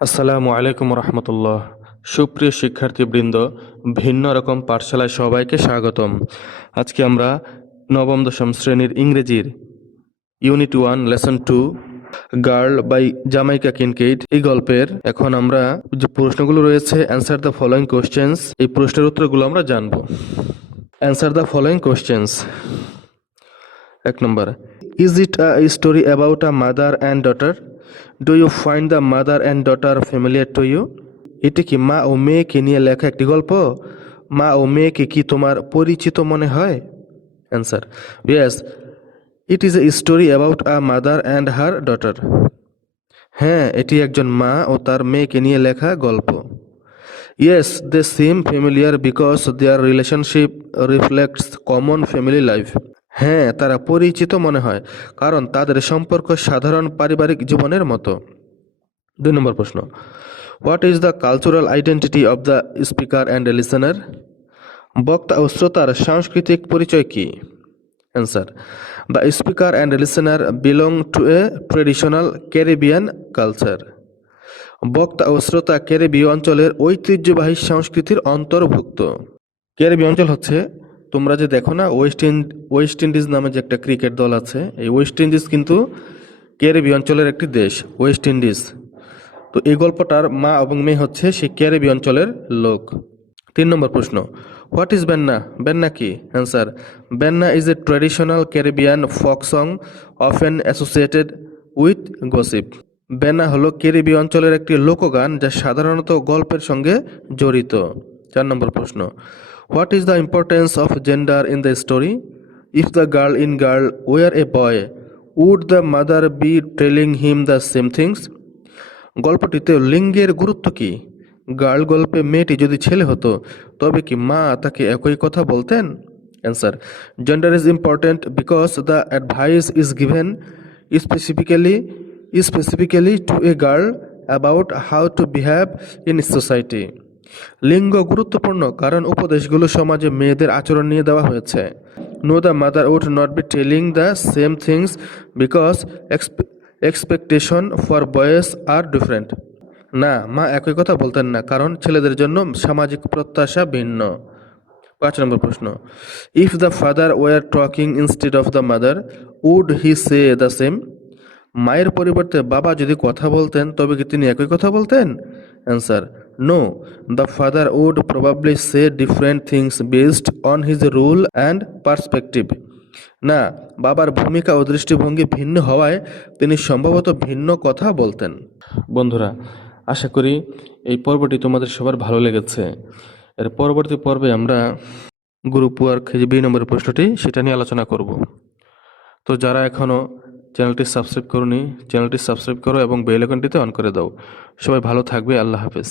আসসালামু আলাইকুম রহমতুল্লাহ। সুপ্রিয় শিক্ষার্থীবৃন্দ, ভিন্ন রকম পাঠশালায় সবাইকে স্বাগতম। আজকে আমরা নবম দশম শ্রেণীর ইংরেজির unit 1 lesson 2 girl by Jamaica Kincaid এই গল্পের এখন আমরা যে প্রশ্নগুলো রয়েছে অ্যান্সার দ্য ফলোয়িং কোশ্চেন্স, এই প্রশ্নের উত্তরগুলো আমরা জানব। Answer the following questions. 1 নম্বর, is it a story about a mother and daughter? Do you find the mother and daughter familiar to you? এটি কি মা ও মেয়েকে নিয়ে লেখা একটি গল্প? মা ও মেয়েকে কি তোমার পরিচিত মনে হয়? Answer, yes, it is a story about a mother and her daughter. হ্যাঁ, এটি একজন মা ও তার মেয়েকে নিয়ে লেখা গল্প। Yes, they seem familiar because their relationship reflects common family life. হ্যাঁ, তারা পরিচিত মনে হয় কারণ তাদের সম্পর্ক সাধারণ পারিবারিক জীবনের মতো। 2 নম্বর প্রশ্ন, what is the cultural identity of the speaker and listener? বক্তা ও শ্রোতার সাংস্কৃতিক পরিচয় কি? Answer, the speaker and listener belong to A traditional Caribbean culture. বক্তা ও শ্রোতা ক্যারিবীয় অঞ্চলের ঐতিহ্যবাহী সংস্কৃতির অন্তর্ভুক্ত। ক্যারিবীয় অঞ্চল হচ্ছে, তোমরা যে দেখো না ওয়েস্ট ইন্ডিজ নামে যে একটা ক্রিকেট দল আছে, এই ওয়েস্ট ইন্ডিজ কিন্তু ক্যারিবীয় অঞ্চলের একটি দেশ, ওয়েস্ট ইন্ডিজ। তো এই গল্পটার মা এবং মেয়ে হচ্ছে সেই ক্যারিবীয় অঞ্চলের লোক। 3 নম্বর প্রশ্ন, হোয়াট ইজ বেন্না? বেন্না কি? Answer, বেন্না is a traditional Caribbean folk song often associated with gossip. বেন্না হলো ক্যারিবীয় অঞ্চলের একটি লোকগান যা সাধারণত গল্পের সঙ্গে জড়িত। 4 নম্বর প্রশ্ন, what is the importance of gender in the story? If the girl in girl were a boy, would the mother be telling him the same things? গল্পটিতে লিঙ্গের গুরুত্ব কি? গার্ল গল্পে মেয়েটি যদি ছেলে হতো তবে কি মা তাকে একই কথা বলতেন? Answer, gender is important because the advice is given specifically to a girl about how to behave in society. লিঙ্গ গুরুত্বপূর্ণ কারণ উপদেশগুলো সমাজে মেয়েদের আচরণ নিয়ে দেওয়া হয়েছে। No, the mother would not be telling the same things because expectation for boys are different. না, মা একই কথা বলতেন না কারণ ছেলেদের জন্য সামাজিক প্রত্যাশা ভিন্ন। 5 নম্বর প্রশ্ন, if the father were talking instead of the mother would he say the same? মায়ের পরিবর্তে বাবা যদি কথা বলতেন তবে কি তিনি একই কথা বলতেন? Answer, no, the father would probably say different things based on his rule and perspective. না, বাবার ভূমিকা ও দৃষ্টিভঙ্গি ভিন্ন হওয়ায় তিনি সম্ভবত ভিন্ন কথা বলতেন। বন্ধুরা, আশা করি এই পর্বটি তোমাদের সবার ভালো লেগেছে। এর পরবর্তী পর্বে আমরা গ্রুপ ওয়ার্ক যে 2 নম্বরের প্রশ্নটি সেটা নিয়ে আলোচনা করব। তো যারা এখনও চ্যানেলটি সাবস্ক্রাইব করোনি, চ্যানেলটি সাবস্ক্রাইব করো এবং বেল আইকনটিতে অন করে দাও। সবাই ভালো থাকবে। আল্লাহ হাফেজ।